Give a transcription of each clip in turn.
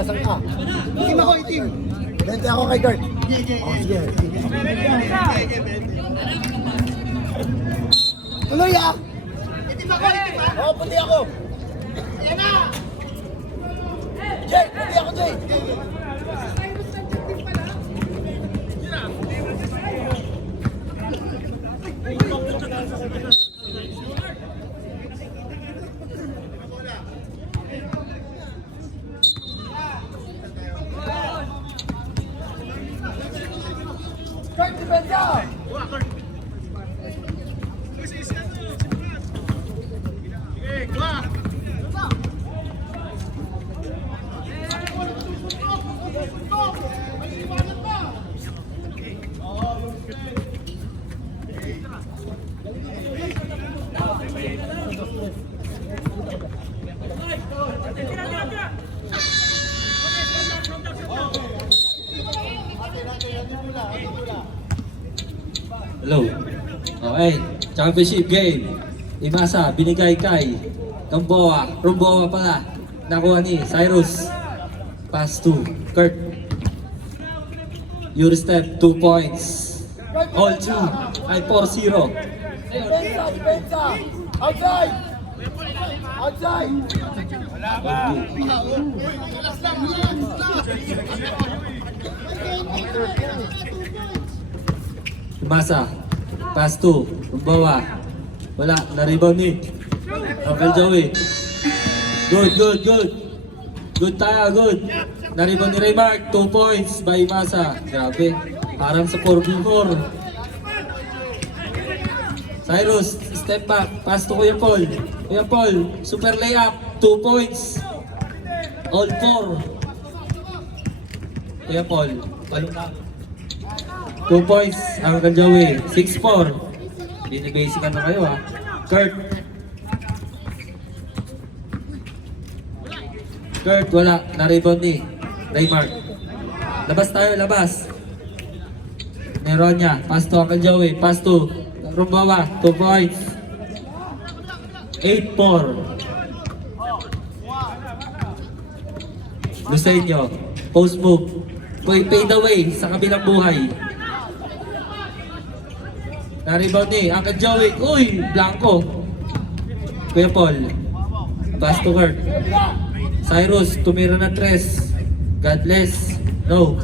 Saan ka? Itim ako, itim. Bente ako kay Kurt. Oh, sige. Tuloy ah! Itim ako, itim ah! Oo, puti ako. Yan na! Jay, puti ako, Jay. Kurt, depensa! Hello. Okay. Championship game. Imasa, binigay kay Gamboa. Rumboa pala. Nakuha ni Cyrus. Pass to Kurt. Yuri step, 2 points. All 2. Ay, 4-0. Depensa, depensa! Outside! Outside! Imasa. Pass to Rumboa. Wala. Na-rebound ni Uncle Joey. Good, good, good. Good tayo, good. Na-rebound ni Raymark. 2 points by Imasa. Grabe. Parang sa 4v4. Cyrus, step back. Pass to Kuya Paul. Kuya Paul, super layup. 2 points. All 4. Kuya Paul, palunta. 2 points, Uncle Joey. 6-4. Binibasican na kayo ha. Kurt. Kurt, wala. Na-rebound ni Raymark. Labas tayo, labas. Neronia, pass to Uncle Joey. Pass to Rumbawa, 2 points. 8-4. Lucenio, post move. Fade away sa kabilang buhay. Na-rebound ni Uncle Joey. Uy, blanco. Kuya Paul. Pass to Kurt. Cyrus, tumira na 3. God bless. No.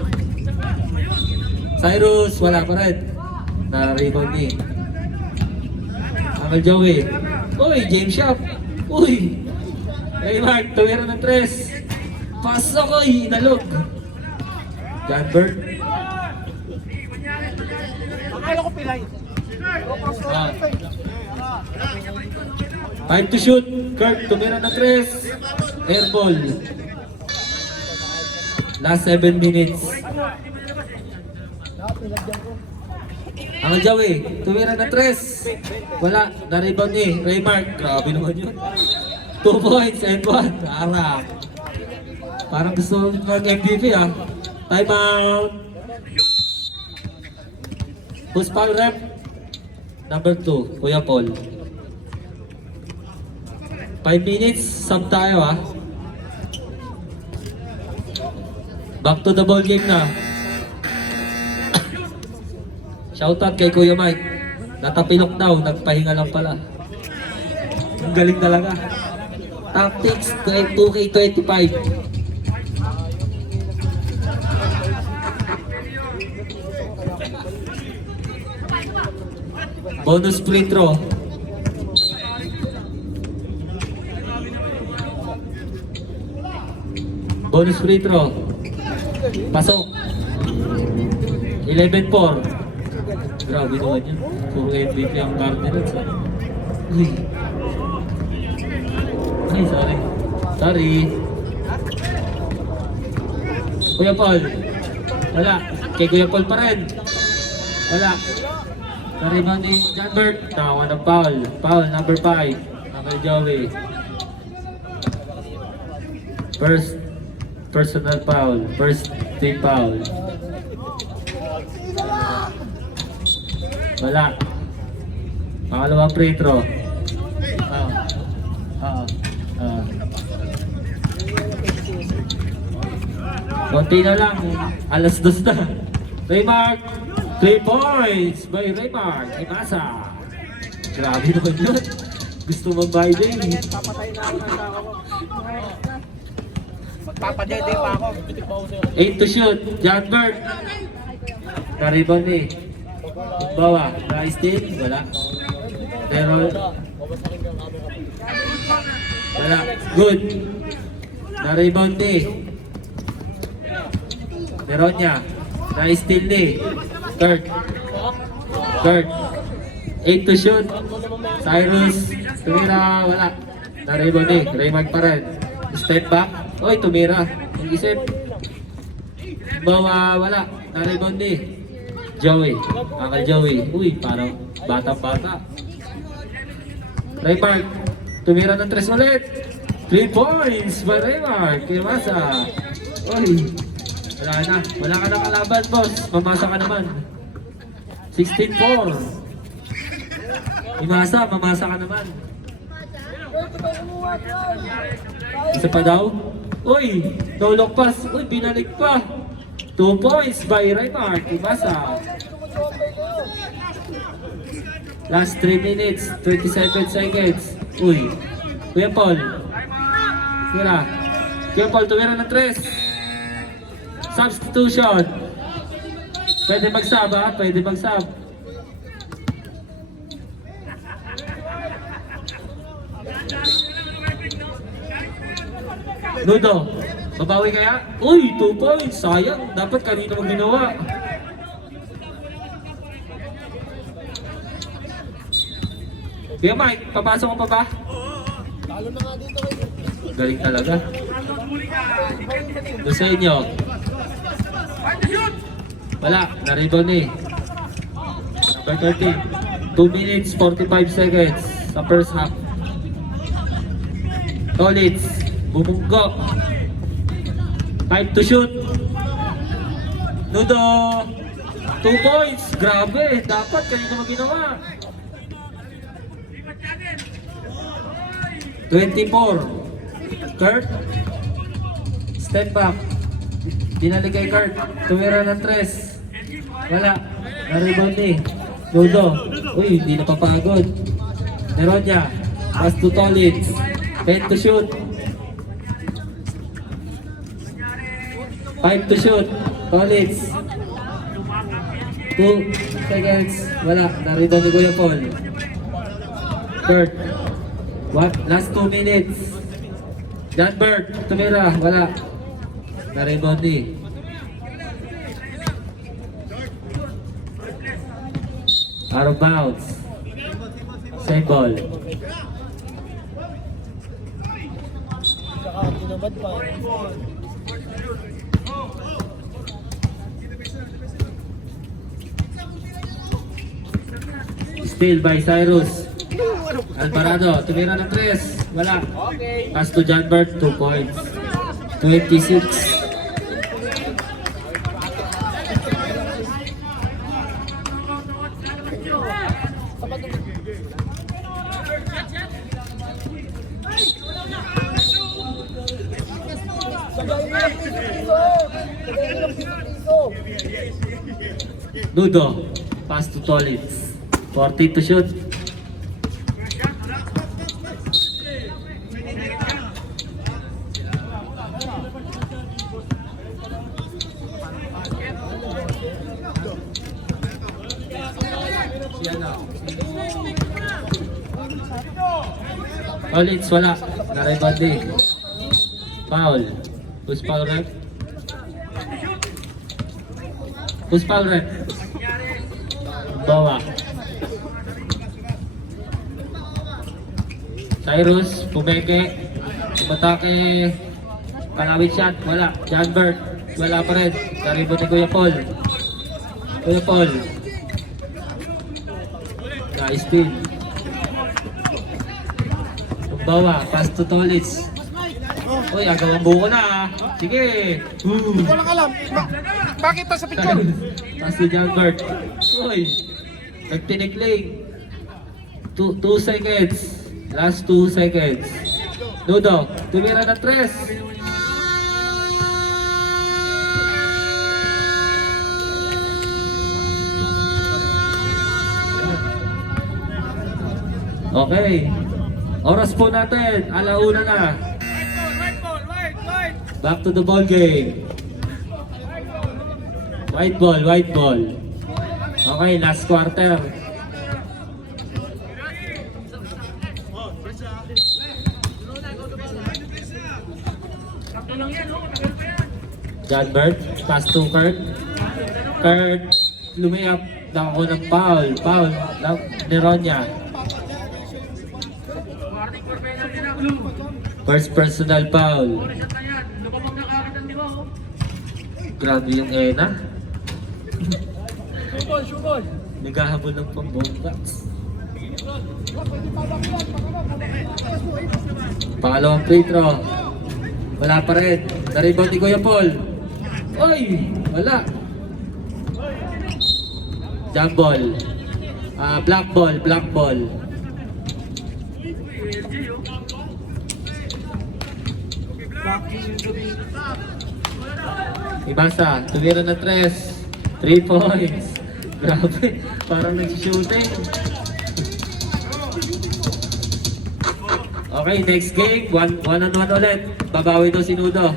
Cyrus, wala pa rin. Na-rebound ni Uncle Joey. Uy, James Shop. Uy. Raymark, tumira na 3. Pasok ko, inalog. John Bert. Akala ko pilay. Ah. Time to shoot. Kurt, tumira na 3. Air ball. Last 7 minutes. Uncle Joey, tumira na 3. Wala, na-rebound ni Raymark. Grabe naman yun. 2 points and 1. Harap. Parang gusto mag-MVP ah. Time out. Who's foul rep? Number 2, Kuya Paul. 5 minutes, sub tayo ah. Back to the ball game na. Shoutout kay Kuya Mike. Natapilok daw, nagpahinga lang pala. Ang galing talaga. Tactics 2K25. Bonus free throw. Bonus free throw. Pasok. 11-4. Grabe naman yun. Puro MVP ang Cardinals. Uy. Ay, sorry. Sorry. Kuya Paul. Wala. Kay Kuya Paul pa rin. Wala. Na-rebound ni John Bert. Tawa ng foul. Foul number 5. Uncle Joey. First personal foul. First team foul. Wala. Pangalawang free throw. Ah. Konti na lang. Alas 2 na. Raymark. 3 points by Raymark. Imasa. Grabe naman yun. Gusto mag-buy din. Papatay na ako ng tao ko. Magpapadede pa ako. 8 to shoot. John Bird. Na-rebound eh. Bawa. Na-steal. Wala. Pero wala. Good. Na-rebound eh. Meron niya. Na-steal eh. Kurt. 8 to shoot. Cyrus. Tumira. Wala. Na-rebound eh. Raymark pa rin. Step back. Oy, tumira. Nag-isip. Bawa. Wala. Na-rebound eh. Joey. Uncle Joey. Uy, parang bata-bata. Raymark. Tumira ng 3 ulit. 3 points by Raymark. Imasa. Uy. Wala na. Wala ka na kalaban, boss. Mamasa ka naman. 16-4. Imasa, mamasa ka naman. Isa pa daw? Uy, no look pass. Uy, binalik pa. 2 points by Raymark. Imasa. Last 3 minutes, 27 seconds. Uy, Kuya Paul. Tira. Kuya Paul, tumira ng 3. Substitution. Pwede mag-sub ha? Pwede mag-sub. Nudo, babawi kaya? Uy, 2 points. Sayang. Dapat kanina mo ginawa. Kuya Mike, papasok mo pa ba? Talo na nga dito. Galing talaga. Doon sa inyo. Wala, na-rebound eh. Number 13. 2 minutes, 45 seconds sa first half. Tolitz, bumunggo. 5 to shoot. Nudo. 2 points. Grabe, dapat kanina mo ginawa. 24. Kurt. Step back. Dinali kay Kurt. Tumira ng 3. Wala. Na-rebound eh. Nudo. Uy, hindi napapagod. Meron niya. Pass to Tolitz. 10 to shoot. 5 to shoot. Tolitz. 2 seconds. Wala. Na-rebound ni Kuya Paul. Kurt. What? Last 2 minutes. John Bird. Tumira. Wala. Na-rebound eh. Out of bounds. Same ball. Tsaka tinabad pa. Steal by Cyrus. Alvarado, tumira ng 3. Wala. Pass to John Bird, 2 points. 26. Nudo, pass to Tolitz. 40 to shoot. Tolitz, wala. Na-rebound eh. Foul. Who's foul rep? Who's foul rep? Bawa. Cyrus, pumeke. Pumatake. Palawit shot. Wala. John Bird. Wala pa rin. Na-rebound ni Kuya Paul. Kuya Paul. Na-steal. Bawa, pass to Tolitz. Uy, agawang buko na ah. Sige. Hindi ko lang alam. Bakit pa sa picture? Pass to John Bird. Uy, nagtinikling. 2 seconds. Last 2 seconds. Nudo, tumira na 3. Okay. Oras po natin. Alauna na. Back to the ball game. White ball, white ball. Okay, last quarter. John Bert, pass to Kurt. Kurt, lumayap. Nako ng foul. Foul. Ni Ronya. First personal foul. Grabe yung Ena. Naghahabol ng pang-bombats. Pangalawang free throw. Wala pa rin. Na-rebound ni Kuya Paul. Oy! Wala. Jump ball. Black ball, black ball. Ibasa, tumira na 3. 3 points. Grabe, parang nag-shooting. Okay, next game. One on one ulit. Babawi daw si Nudo.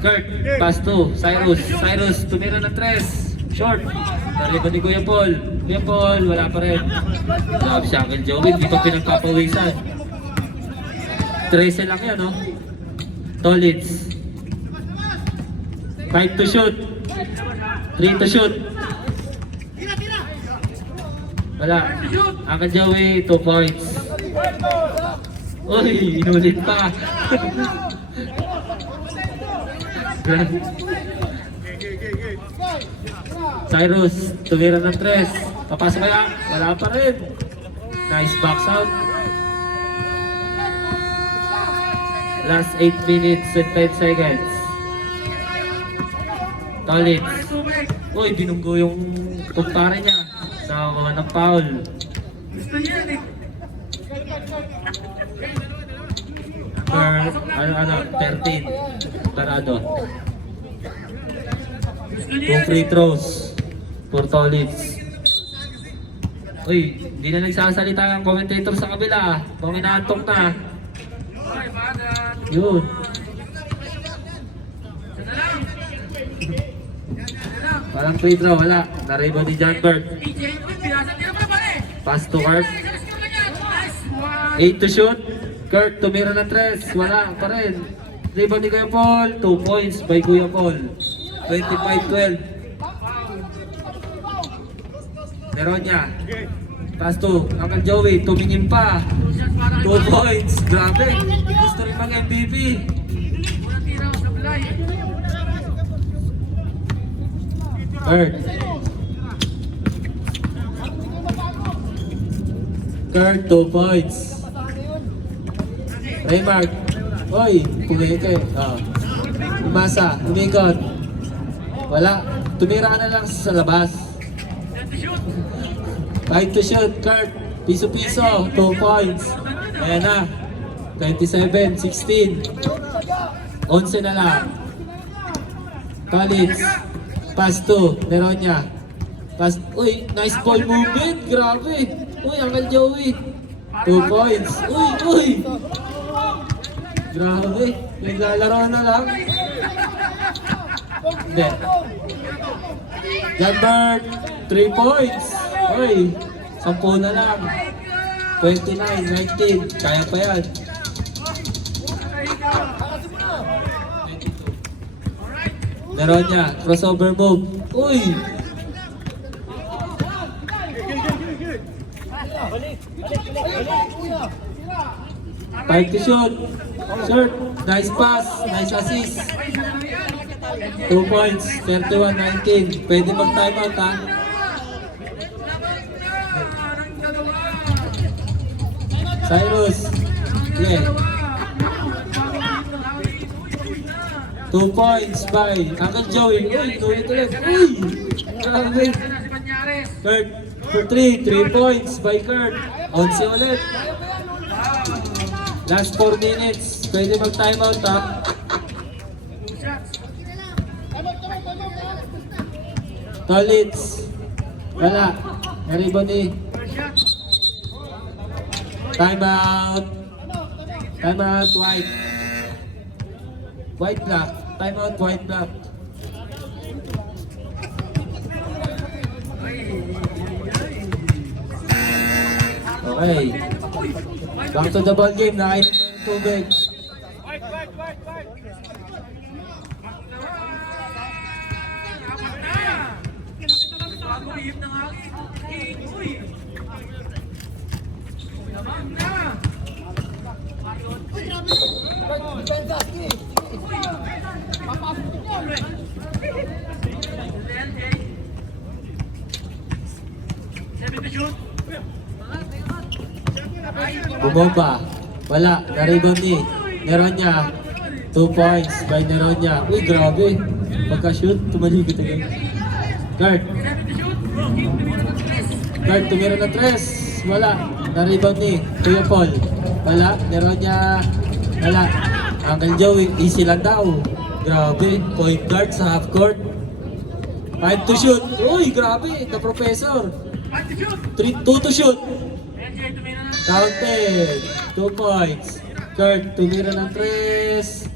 Kurt, pass to Cyrus. Cyrus, tumira na 3. Short. Nariban ni Kuya Paul. Kuya Paul, wala pa rin. Grabe siya, Uncle Joey, hindi pa pinagpapawisan. 13 lang yan, no? Tolitz. 5 to shoot. 3 to shoot. Wala. Uncle Joey, 2 points. Uy, inulit pa. Cyrus, tumira ng 3. Papasok kaya? Wala pa rin. Nice box out. Last 8 minutes and 10 seconds. Tolitz. Uy, binunggo yung kumpare niya. Nakakuha ng foul. Ano, 13. Parado. 2 free throws for Tolitz. Uy, hindi na nagsasalita ang commentator sa kabila. Kung inaantok na. Yun. Walang free throw, wala. Na-rebound ni John Bert. Pass to Kurt. 8 to shoot. Kurt, tumira ng 3. Wala pa rin. Rebound ni Kuya Paul. 2 points by Kuya Paul. 25-12. Meron niya. Pass to Uncle Joey. Tumingin pa. 2 points. Grabe. Gusto rin mag-MVP. Kurt. Kurt, 2 points. Raymark. Oy, pumike. Umasa, umikot. Wala. Tumira na lang sa labas. 5 to shoot, Kurt. Piso-piso, 2 points. Ayan na. 27-16. 11 na lang. Tolitz. Pass to Neronya. Pass. Uy, nice ball movement. Grabe. Uy, Uncle Joey. 2 points. Uy. Grabe. Naglalaro na lang. Hindi. Janbert. 3 points. Uy. 10 na lang. 29-19. Kaya pa yan. Neronya. Crossover move. Uy. Five to shoot. Short. Nice pass. Nice assist. 2 points. 31-19. Pwede mag-timeout ha. Cyrus. Yeah. 2 points by Uncle Joey. Uy, nulit ulit. Uy! Grabe. Kurt, for 3 points by Kurt. 11 ulit. Last 4 minutes. Pwede mag-timeout ha. Tolits. Wala. Naribo ni. Timeout. Timeout, white. White black. Timeout, white black. Okay. Back to the ball game. Nakain ng tubig. Bumomba. Wala. Na-rebound ni Neronya. 2 points by Neronya. Uy, grabe. Pagka-shoot, tumalikot agad. Guard. Guard, tumira ng 3. Wala. Na-rebound ni Kuya Paul. Wala. Neronya. Wala. Uncle Joey, easy lang daw. Grabe. Point guard sa half court. 5 to shoot. Uy, grabe. The professor. 2 to shoot. Counted. 2 points. Kurt, tumira ng 3.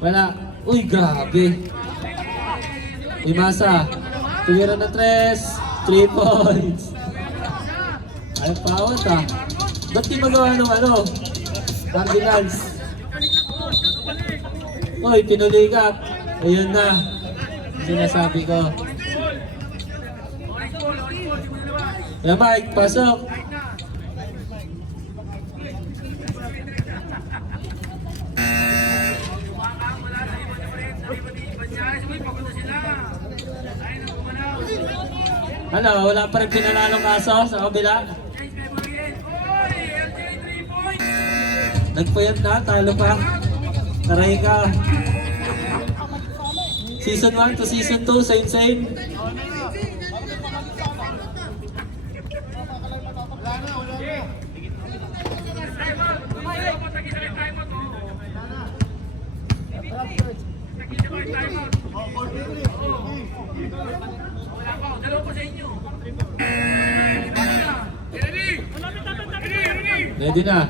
Wala. Uy, grabe. Imasa. Tumira ng 3 points. Ay, pawat ah. Ba't di magawa nung ano? Cardinals. Uy, pinulikat. Ayun na. Sinasabi ko. Yeah, Mike, pasok. Ano, wala pa rin pinalalong kaso sa kabila? Nagpuyat na, talo pa. Taray ka. Season 1 to season 2, same. Ready na.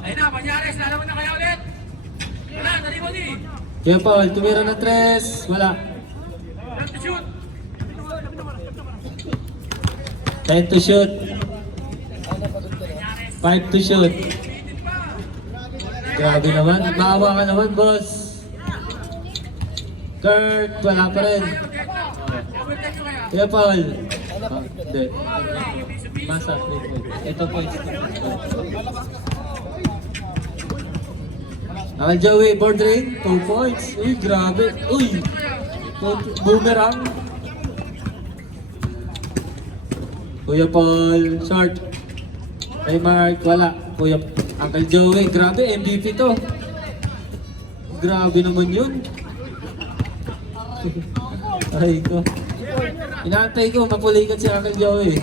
Ayun na, Banyares, lalaban na kaya ulit. Wala, nariwan eh. Kaya Paul, tumira ng 3. Wala. Left to shoot. 10 to shoot. 5 to shoot. Grabe naman. Maawa ka naman, boss. Kurt, wala pa rin. Kaya Paul. Hindi. Masa. Ito po. Uncle Joey, board ring. 2 points. Uy, grabe. Uy. Boomerang. Kuya Paul, short. Kay Mark, wala. Kuya Uncle Joey, grabe, MVP to. Grabe naman yun. Ay ko. Inaantay ko, mapulikat si Uncle Joey.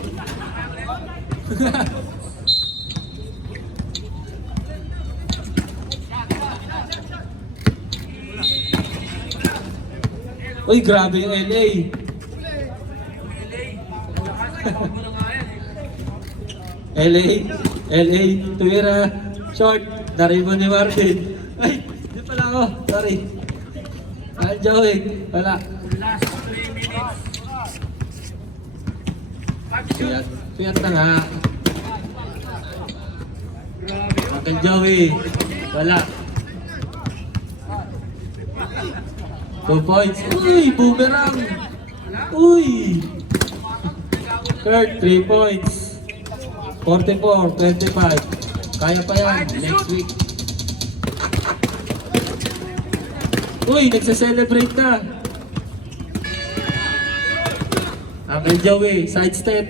Uy, grabe yung LA. LA, tuwira, short, naribo ni Martin. Ay, di pala ako, sorry. Uncle Joey, wala. Last 3 minutes. Tuyat na nga. Uncle Joey, wala. 2 points. Uy, boomerang. Uy. Kurt, 3 points. 44-25. Kaya pa yan. Next week. Uy, nagsa-celebrate na. Uncle Joey, sidestep.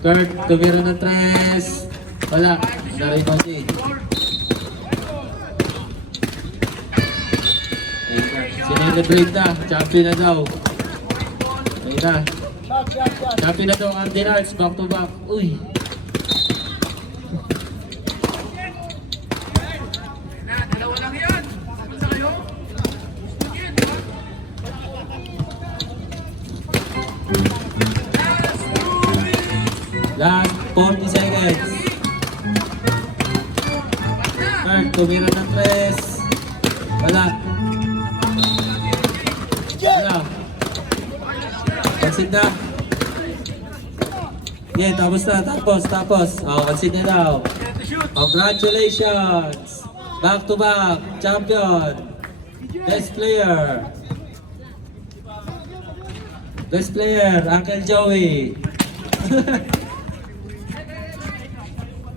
Kurt, tumira ng 3. Wala, na-rebound ni. Ayun na, sinelebrate na, champion na daw. Ayun na, champion na daw ang Cardinals, back to back. Uy! Na, dalawa lang yan. Punta kayo. Yun, di ba? Last 40 seconds. Kurt, tumira ng 3. Wala. Wala. Concede na. Yeah, tapos na. Tapos. Oh, concede na daw. Congratulations! Back to back, champion! Best player! Best player, Uncle Joey!